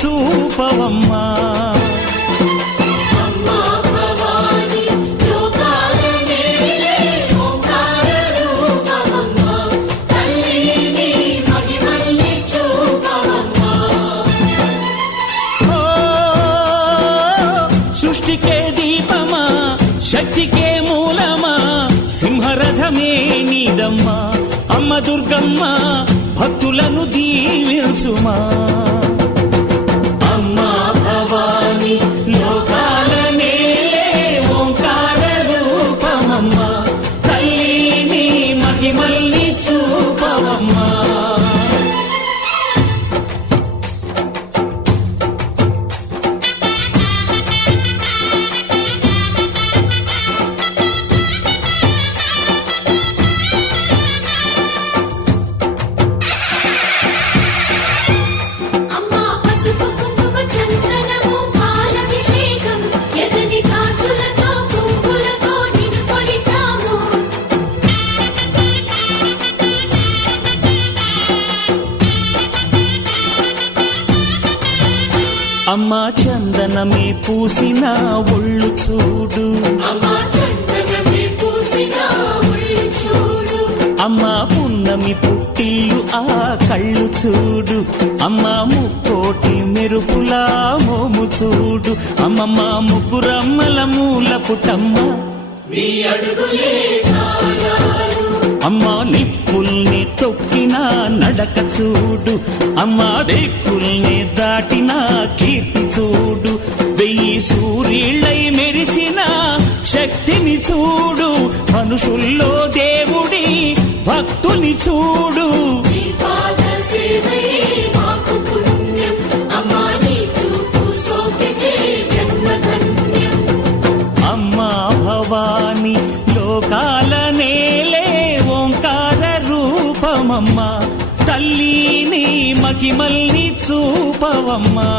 చూపవమ్మా. సృష్టికే దీపమా, శక్తికే మూలమా, సింహరథమే నీదమ్మా. అమ్మ దుర్గమ్మ భక్తులను దీవించుమా. అమ్మా భవాని లోకాల నేలే ఓంకార రూపమమ్మా, తల్లిని మహిమల్ని చూపవమ్మా. అమ్మా చందనమే పూసిన ఒళ్ళు చూడు, అమ్మా పున్నమి పుట్టిల్లు ఆ కళ్ళు చూడు, అమ్మా ముక్కోటి మెరుపులా మోము చూడు. అమ్మమ్మ ముగ్గురమ్మల మూల పుటమ్మ, అమ్మా నిప్పుల్ని తొక్కిన నడక చూడు, అమ్మా దిక్కుల్ని దాటిన కీర్తి చూడు. 1000 సూర్యుళ్ళై మెరిసిన శక్తిని చూడు, మనుషుల్లో దేవుడి భక్తుని చూడు. అమ్మా భవాని లోకాల నేలే ఓంకార రూపమమ్మా, తల్లిని మహిమల్ని చూపవమ్మా.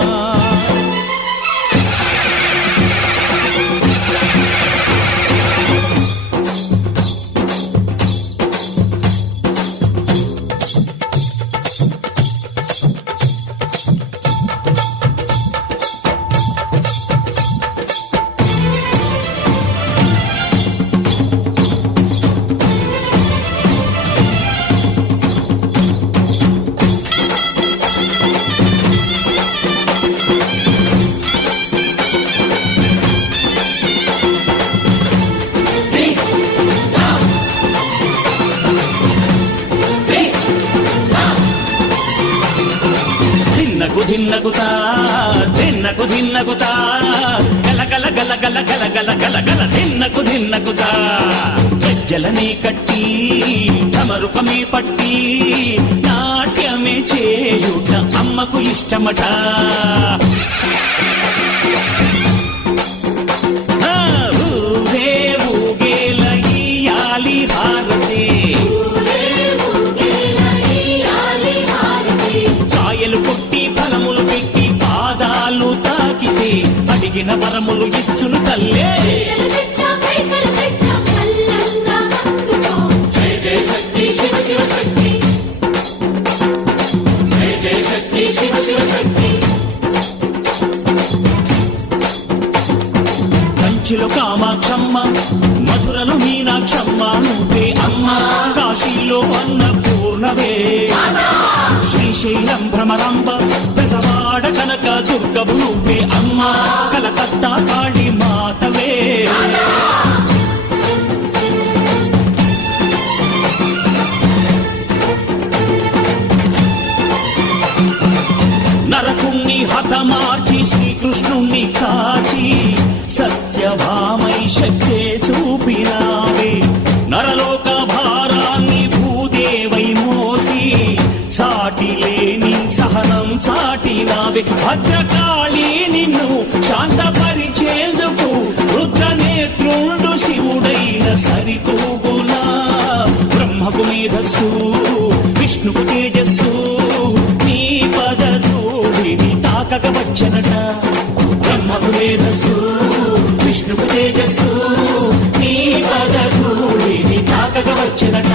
ధిన్నగుతా ధిన్నకు ధిన్నగుతా గల గల గల గల గల గల గల గల ధిన్నగుతా. గజ్జలనే కట్టి ఢమరుకమే పట్టి నాట్యమే చేయుట అమ్మకు ఇష్టమట. ఊరే ఊగేల ఇయ్యాలి హారతే, కాయలు కొట్టి ఫలములు పెట్టి పాదాలు తాకితే అడిగిన వరములు ఇచ్చును తల్లే. కంచిలో కామాక్షమ్మ, మధురలో మీనాక్షమ్మ నువ్వే అమ్మ, కాశీలో అన్నపూర్ణవే, శ్రీశైలం భ్రమరాంబ, బెజవాడ కనక దుర్గవు నువ్వే అమ్మ, కలకత్తా కాళీ మాతవే. నరకుణ్ణి హతమార్చి శ్రీకృష్ణుణ్ణి కాచి సత్యభామై శక్తే చూపినావే. నరలోక భారాన్ని భూదేవై మోసి సాటి లేని సహనం చాటినావే. భద్రకాళి నిన్ను శాంతపరిచేందుకు రుద్రనేత్రుండు శివుడైన సరితూగునా. బ్రహ్మకు మేధస్సు విష్ణుకు తేజస్సు, నీ పదధూళిని తాకక వచ్చనట. బ్రహ్మకు మేధస్సు విష్ణుకు తేజస్సు, నీ పదధూళిని తాకక వచ్చనట.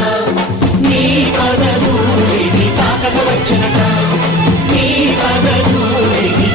నీ పదధూళిని తాకక వచ్చనట. నీ పదధూళిని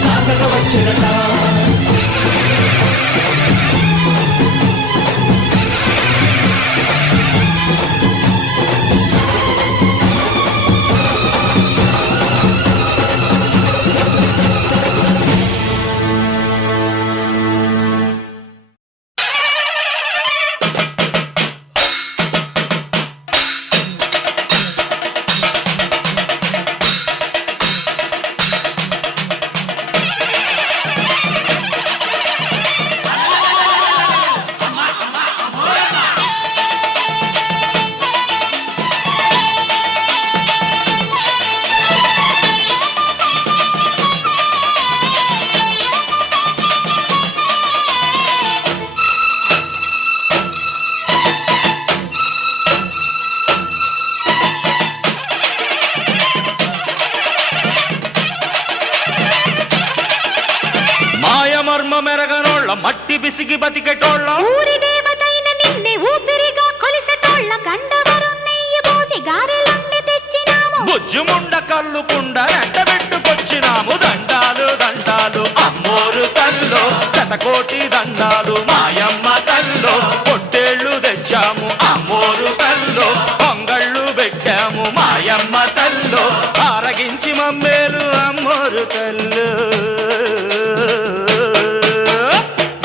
మెరగనోళ్ళ మట్టి బిసిగి బతికెటోళ్ళ ఊరి దేవతైన నిన్నే ఊపిరిగా కొలిసెటోళ్ళ గండవరం నెయ్యి పోసి గారెలన్నీ తెచ్చినాము బుజ్జుముండ కల్లుకుండ ఎండబెట్టుకొచ్చినాము దండాలు దండాలు అమ్మోరు తల్లో శతకోటి దండాలు మాయమ్మ తల్లో పొట్టేళ్ళు తెచ్చాము అమ్మోరు తల్లో పొంగళ్ళు పెట్టాము మాయమ్మ తల్లో ఆరగించి మమ్మేలు అమ్మోరు తల్లు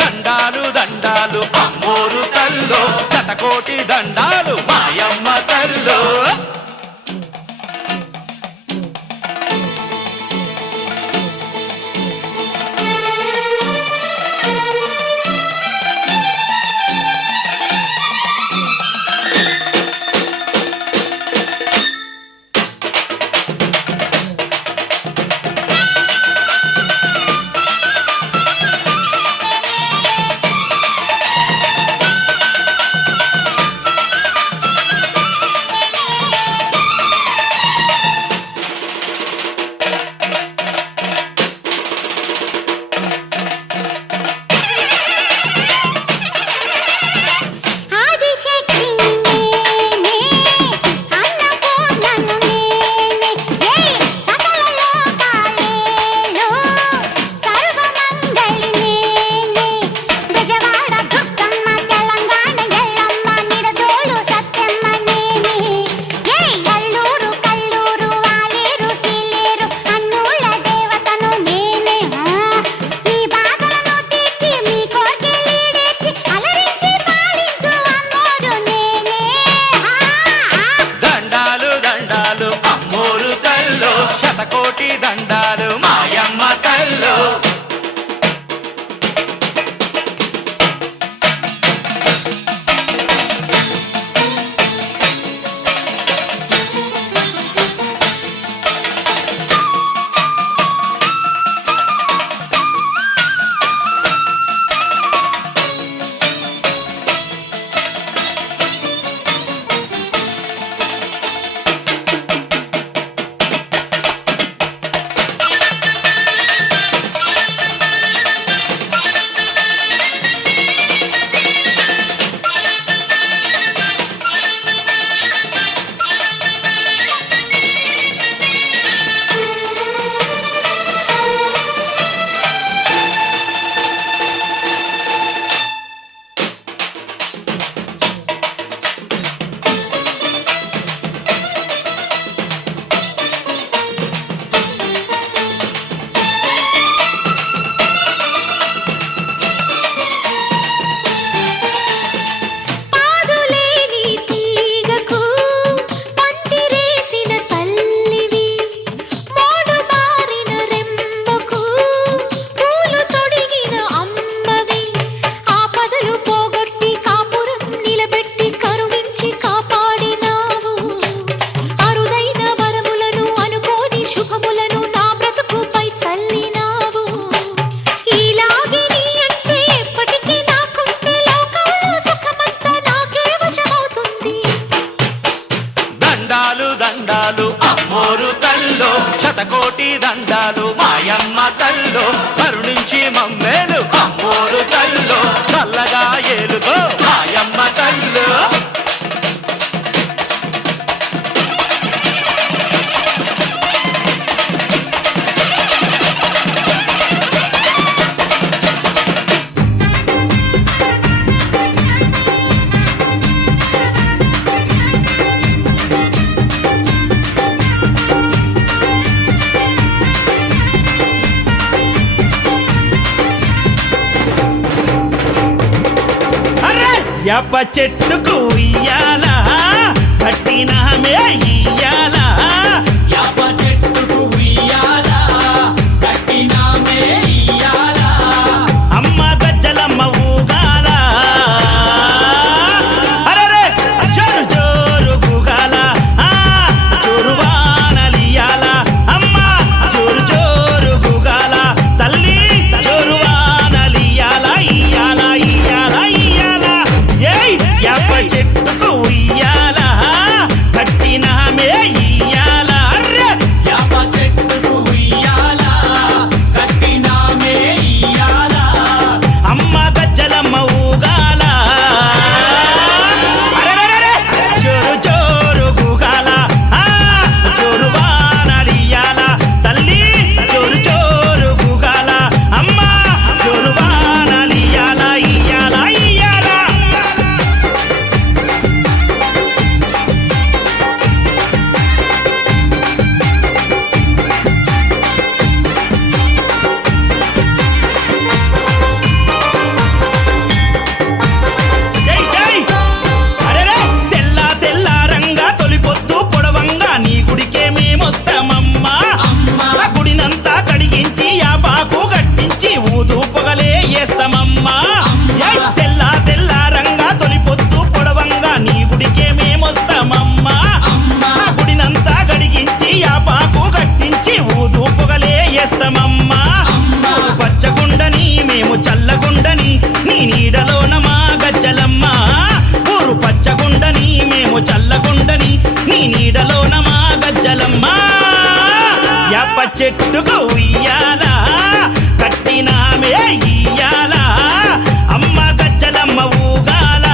దండాలు దండాలు అమ్మోరు తల్లో శతకోటి దండాలు మాయమ్మ తల్లో శతకోటి దండాలు మాయమ్మ తల్లో దండాలు అమ్మోరు తల్లో శతకోటి దండాలు మాయమ్మ తల్లో కరుణించి మమ్మేలు అమ్మోరు తల్లో చల్లగా ఏలుగో మాయమ్మ తల్లో యాప చెట్టుకు ఇయ్యాలా కట్టినామే ఇయ్యాలా యాప చెట్టుకు ఇయ్యాలా కట్టినామే ఇయ్యాలా అమ్మ గజ్జలమ్మ ఊగాల అరే జోరు జోరు గుగాల జోరు వానలియాల అమ్మ జోరు జోరు గుగాల తల్లి జోరు వానలియాల ఇయ్యాల ఇయ్యాల ఇయ్యాల ఏయ్ యాప చెట్టుకు ఇయ్యాల కట్టినామే ఇయ్యాల యాప చెట్టుకు ఇయ్యాలా కట్టినా చెట్టుకు ఉయ్యాల కట్టినామే ఇయ్యాల అమ్మ గజ్జలమ్మ ఊగాల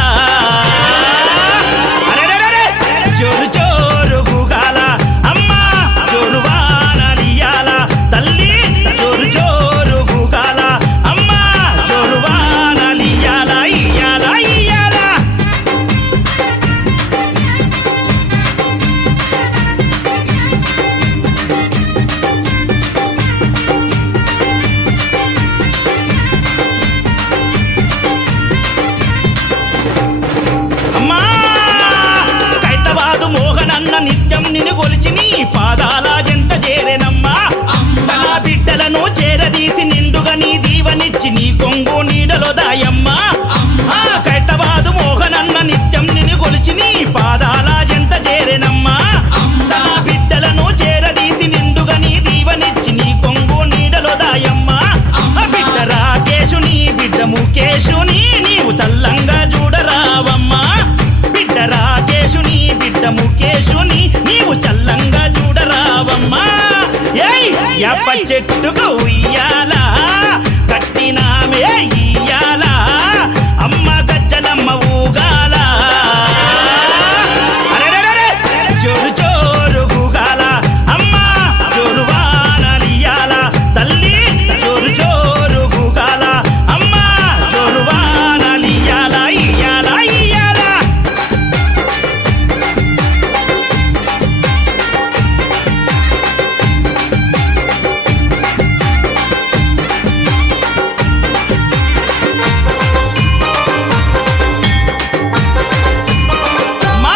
అరెరెరెరె! జోరు జోరు ఊగాల అమ్మ జోరు వానలియాల తల్లి జోరు జోరు ఊగాల అమ్మ జోరు వానలియాల ఇయ్యాల ఇయ్యాల అమ్మా కైతవాదు మోహనన్న నిత్యం నిన్ను కొలిచి నీ పాదాల జంట చేరెనమ్మా తన బిడ్డలను చేరదీసి నిండుగా నీ దీవనిచ్చి నీ కొంగు నీడలో దాయమ్మా కైతవాదు మోహనన్న నిత్యం నిన్ను కొలిచి నీ పాదాల జంట చేరెనమ్మా తన బిడ్డలను చేరదీసి నిండుగా నీ దీవనిచ్చి నీ కొంగు నీడలో దాయమ్మా బిడ్డ రాకేశుని బిడ్డ ముఖేశుని నీవు చల్లంగా చూడరావమ్మా బిడ్డ రాకేశుని బిడ్డ ముఖేశుని నీవు చల్లంగా చూడరావమ్మా ఏయ్ యప్ప చెట్టుకు ఉయ్యాల కట్టినామే ఇయ్యాల అమ్మ గజ్జలమ్మ ఊగాల అరెరెరెరె! జోరు జోరు ఊగాల అమ్మ జోరు వానలియాల తల్లి జోరు జోరు ఊగాల అమ్మ జోరు వానలియాల ఇయ్యాల ఇయ్యాల అమ్మా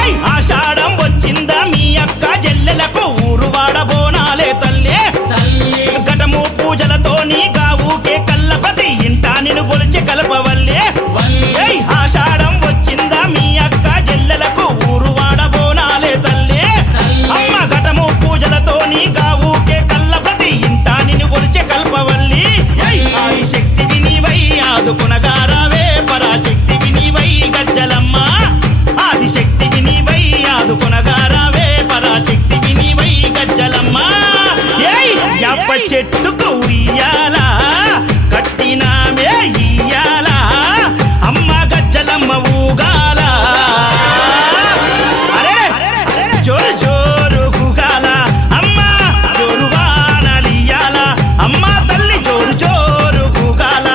ఏయ్ ఆషాఢం వచ్చిందా మీ అక్క జల్లెలకు ఊరు వాడబోనాలే తల్లి తల్లి ఘటము పూజలతో నీ గావుకే కల్లపతి ఇంటా నిన్ను కొలిచి కలపవల్లే వల్లి ఏయ్ ఆషాఢం వచ్చిందా మీ అక్క జల్లెలకు ఊరు వాడబోనాలే తల్లి అమ్మ ఘటము పూజలతో నీ గావుకే కల్లపతి ఇంటా నిన్ను కొలిచి కల్పవల్లి ఏయ్ ఆది శక్తి వినివై ఆదుకునగారావే పరాశక్తి వినివై గజ్జలమ్మ ఆది శక్తి వినివై ఆదుకునగారావే పరాశక్తి వినివై గజ్జలమ్మ ఏయ్ యప్ప చెట్టుకు ఉయ్యాల కట్టినామే ఇయ్యాల అమ్మ గజ్జలమ్మ ఊగాల అరే జోరు జోరు ఊగాల అమ్మ జోరు వానలియాల అమ్మ తల్లి జోరు జోరు ఊగాల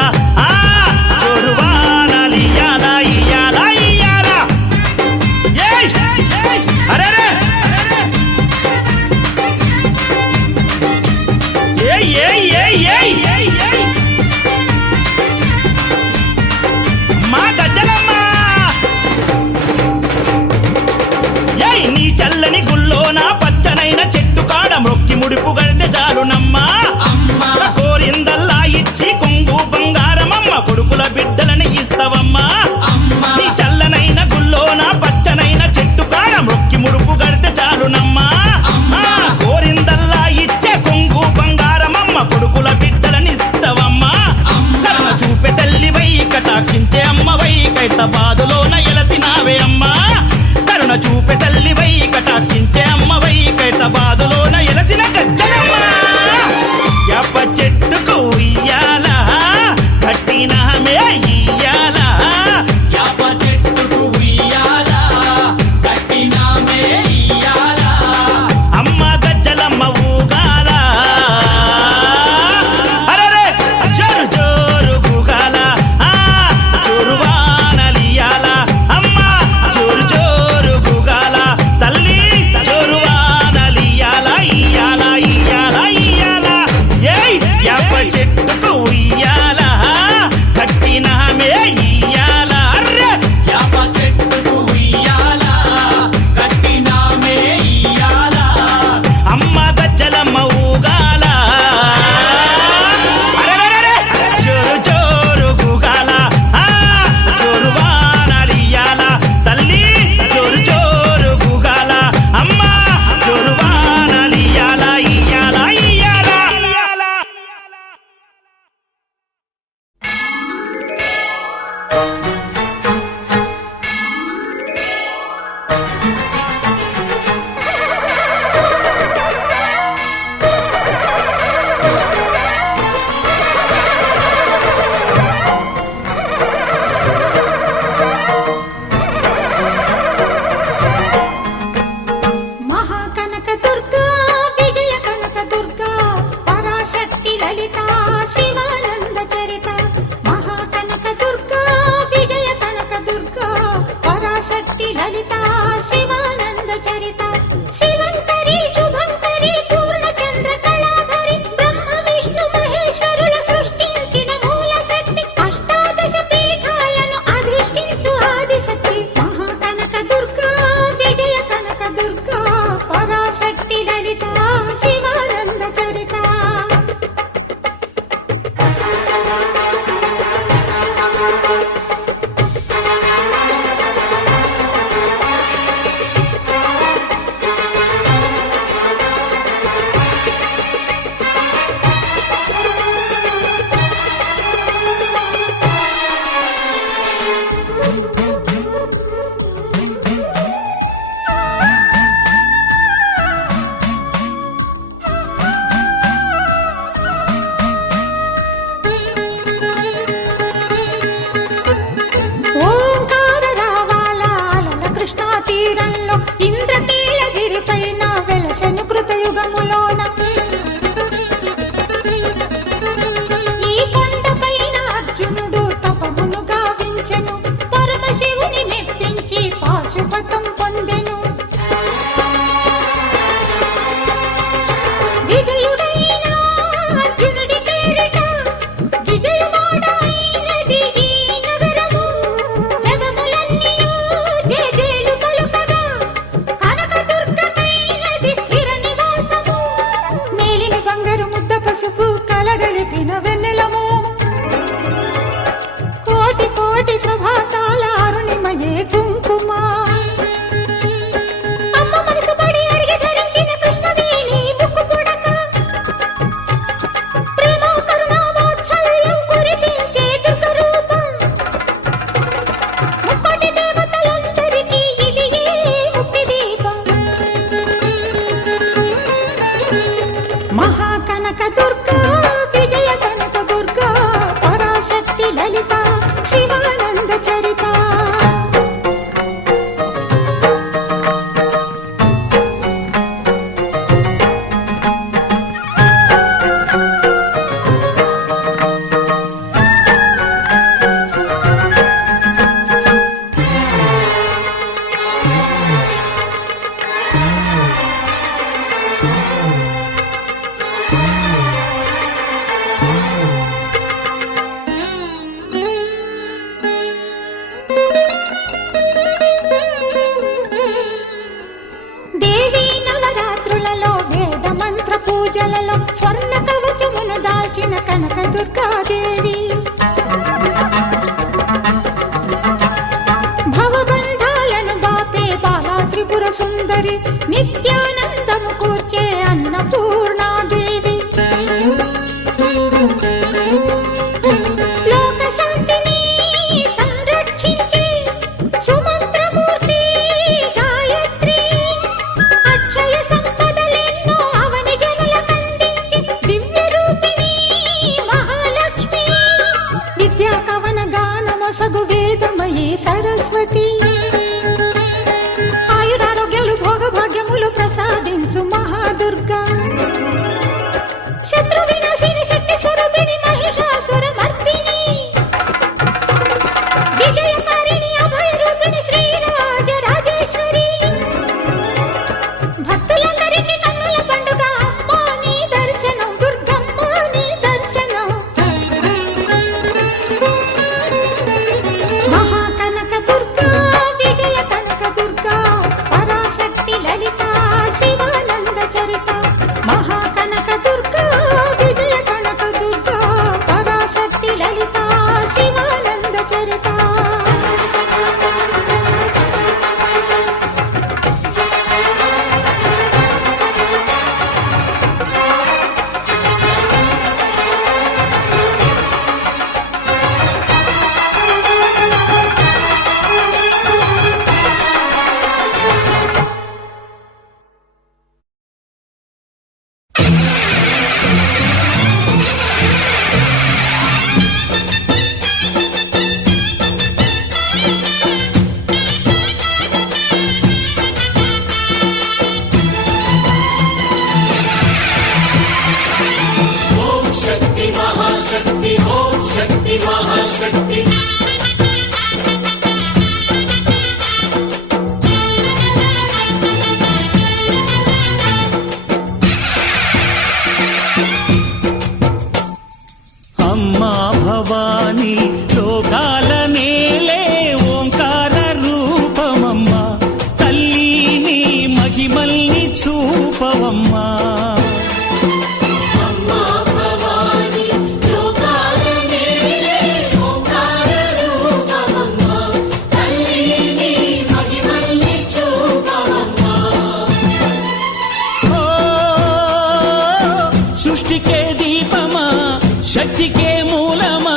జోరు వానలియాల ఇయ్యాల ఇయ్యాల ఏయ్ అరెరే ఏయ్ ఏయ్ ఏయ్ ఏయ్ ఏయ్ ఏయ్ మా గజ్జలమ్మ ఏయ్ నీ చల్లని గుల్లోన పచ్చనైన చెట్టు కాడ మొక్కి ముడిపు గడితే చాలునమ్మా అమ్మ కోరిందల్లా ఇచ్చి కొంగు బంగారమమ్మ కొడుకుల బిడ్డలని ఇస్తవమ్మా అమ్మ నీ చల్లనైన గుల్లోన పచ్చనైన చెట్టు కాడ మొక్కి ముడుపు గడితే చాలునమ్మా కోరిందల్లా ఇచ్చే కొంగు బంగారమమ్మ కొడుకుల బిడ్డలని ఇస్తవమ్మా కరుణ చూపే తల్లివై కటాక్షించే అమ్మవై కైతబాదులోన ఎలసినావే అమ్మా కరుణ చూపే తల్లివై కటాక్షించే అమ్మవై కైతబాదులోన ఎలసిన గజ్జలమ్మ యప్ప చెట్టుకు ఉయ్యాల కట్టినామే ఇయ్యాల యాప చెట్టుకు ఉయ్యాల కట్టినామే ఇయ్యాల అమ్మ గజ్జలమ్మ ఊగాల అరెరే జోరు జోరు ఊగాల జోరు వానలియాల అమ్మ జోరు జోరు ఊగాల తల్లి జోరు వానలియాల ఇయ్యాల ఇయ్యాల ఇయ్యాల ఏయ్ యప్ప చెట్టుకు ఉయ్యాల కట్టినామే ఇయ్యాల అర్రే యాప చెట్టుకు ఉయ్యాల కట్టినామే ఇయ్యాల అమ్మ గజ్జలమ్మ ఊగాల అరెరెరెరె! జోరు జోరు ఊగాల జోరు వానలియాల తల్లి జోరు జోరు ఊగాల అమ్మ జోరు వానలియాల ఇయ్యాల ఇయ్యాల లలిత శివానంద చరిత మహాకనక దుర్గా విజయ కనక దుర్గా పరాశక్తి లలిత శివానంద చరిత శివంకరి శుభంకరి పూర్ణచంద్ర కళాధరి బ్రహ్మ విష్ణు మహేశ్వరుల సృష్టించిన మూల శక్తి అష్టాదశ పీఠాలను అధిష్ఠించు ఆదిశక్తి మహాకనక దుర్గా విజయ కనక దుర్గా పరాశక్తి లలిత శివానంద చరిత ఓంకార రావాల కృష్ణా తీరంలో ఇంద్రకీలగిరి పైన వెలసెను కృతయుగములోన ఈ కొండపైన అర్జునుడు తపమును గావించెను పరమశివుని మెప్పించి పాశుపతం పొందెను విజయుడైన అర్జునుడి పేరిట విజయవాడైనది ఈ నగరము జగములన్నీయు జేజేలు పలుకగా కనకదుర్గమైనది స్థిర నివాసము మేలిమి బంగారు ముద్ద పసుపు కలగలిపిన వెన్నెలము కోటి కోటి ప్రభాతాల అరుణిమయే కుంకుమ అమ్మ మనసు పడి అడిగి ధరించిన కృష్ణవేణి ముక్కు పుడక ప్రేమ కరుణ వాత్సల్యం కురిపించే దుర్గ రూపం ముక్కోటి దేవతలందరికీ ఇది ఏ ముక్తి దీపం మహాకనక దుర్గా విజయ కనక దుర్గా పరాశక్తి లలిత శివానంద చరిత దేవీ నవరాత్రులలో వేద మంత్ర పూజలలో స్వర్ణ కవచమును దాల్చిన కనక దుర్గాదేవి భవబంధాలను బాపే బాలా త్రిపుర సుందరి నిత్యానందము కూర్చే అన్నపూర్ణాదేవి లోక శాంతిని సంరక్షించే సుమంత్రమూర్తి గాయత్రి అక్షయ సంపదలెన్నో అవని జనులకందించి దివ్య రూపిణి మహాలక్ష్మి శక్తికే మూలమా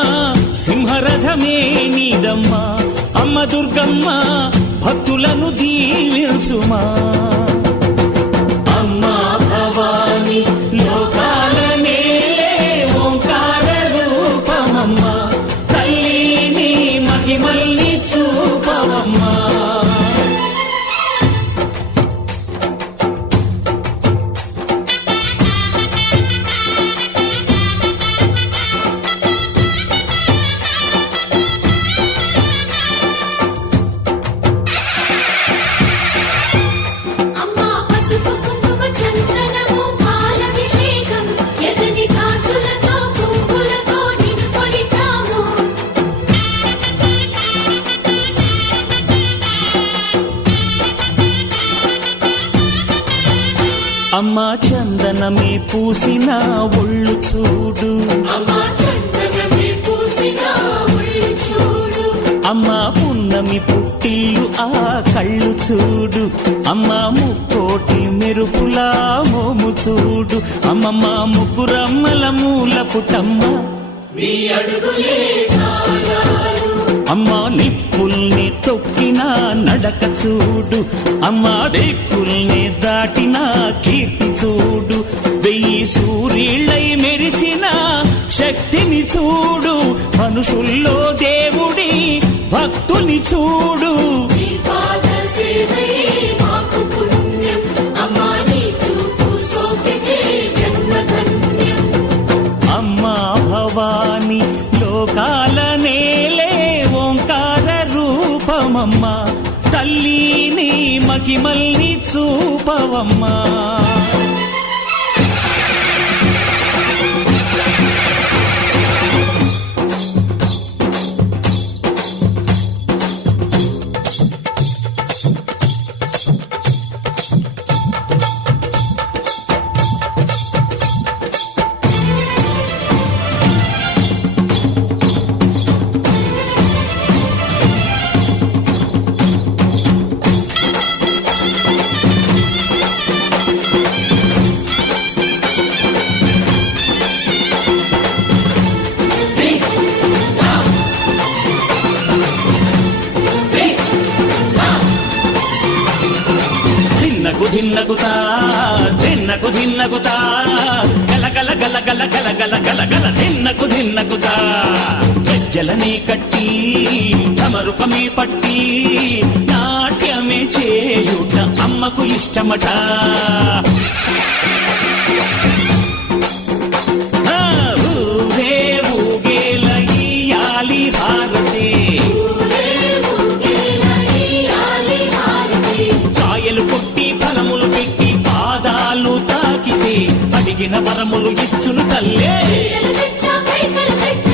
సింహరథమే నీదమ్మా అమ్మ దుర్గమ్మ భక్తులను దీవించుమా అమ్మా భవాని లోకాలనే ఓంకార రూపమమ్మా తల్లిని మహిమల్ని చూపవమ్మా అమ్మా పసుపు కుంకుమ చందనము పాలభిషేకం ఎర్రని కాసులతో పువ్వులతో నిన్ను కొలిచాము అమ్మా చందనమే పూసిన ఒళ్ళు చూడు అమ్మా చందనమే పూసిన ఒళ్ళు చూడు అమ్మా పున్నమి పుట్టిల్లు ఆ కళ్ళు చూడు అమ్మా ముక్కోటి మెరుపులా మోము చూడు అమ్మమ్మ ముగ్గురమ్మల మూల పుటమ్మ నీ అడుగులే చాలారు అమ్మా నిప్పుల్ని తొక్కిన నడక చూడు అమ్మా దిక్కుల్ని దాటిన కీర్తి చూడు 1000 సూర్యుళ్ళై మెరిసిన శక్తిని చూడు మనుషుల్లో దేవుడి భక్తుని చూడు నీ పాద సేవయే మాకు పుణ్యం అమ్మా నీ చూపు సోకితే జన్మధన్యం అమ్మా భవాని లోకాల నేలే ఓంకార రూపమమ్మా తల్లిని మహిమల్ని చూపవమ్మా ధిన్నకుతా ధిన్నకుతా గల గల గల గల గల గల గల గల ధిన్నకుతా గజ్జలనే కట్టి తమరుపమే పట్టి నాట్యమే చేయుట అమ్మకు ఇష్టమట ఊగే ఊగేల ఇయ్యాలి హారతే కాయలు కొట్టి ఫలములు పెట్టి పాదాలు తాకితే అడిగిన వరములు ఇచ్చును తల్లే తెచ్చా కైకలు తెచ్చా